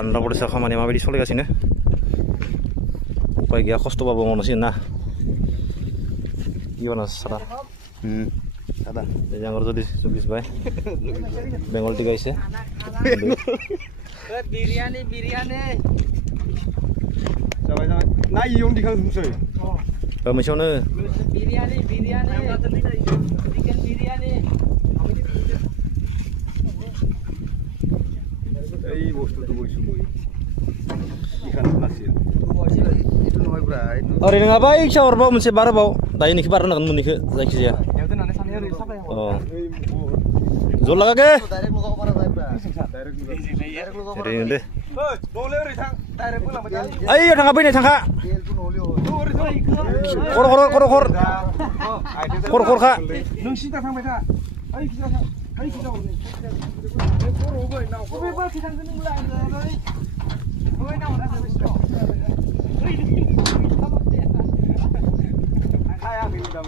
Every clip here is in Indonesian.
आन्ध्र प्रदेशआव खामानिया माबायदि सोलिगासिनो उपाय गैया खस्थ'बाबो मावनांसिगोन ना gimana salah ada yang harus di bay Bengal 3 guys ya biryani coba nah yung di kang soy misalnya biryani chicken biryani এই বস্তুটো বইছো মই ইখান নাছিল itu নহয় bra itu orin nga ba ik shower ba munse bara ba dai niki bara nakan muniki zaiki ya yaudah nane sana yaudah siapa ya oh zol laga ke direct lu kok para saya bra direct lu kok ini deh boleh ri thang direct lu lambat ayo thang apa ini thang kak tel tu nolio kor kak nung sita thang baita ai kita thang ai kita boleh kor ho goi now kor ba kita thang nung la goi now na sa kaya gini dam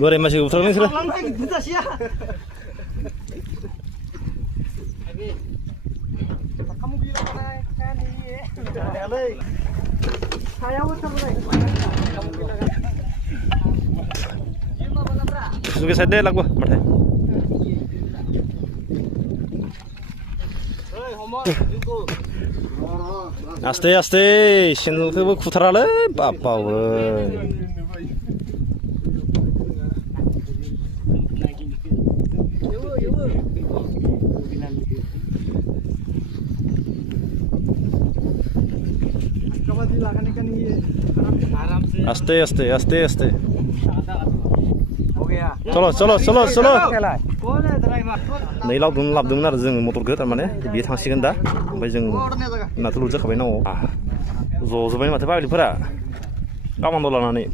Gue masih utar nih sudah. kamu bilang kan ini saya utar kamu bilang Suka sadde lag ba matay. Aste aste channel ke khutarale papa we. Aste. Solo. नै लाबदोंमोन आरो जों मटरखौ थारमाने बियो थांसिगोन दा ओमफ्राय जों नाथुर जाखाबाय नाव ज'जोब्बाय माथो बागलिफोरा कामान्द' लानानै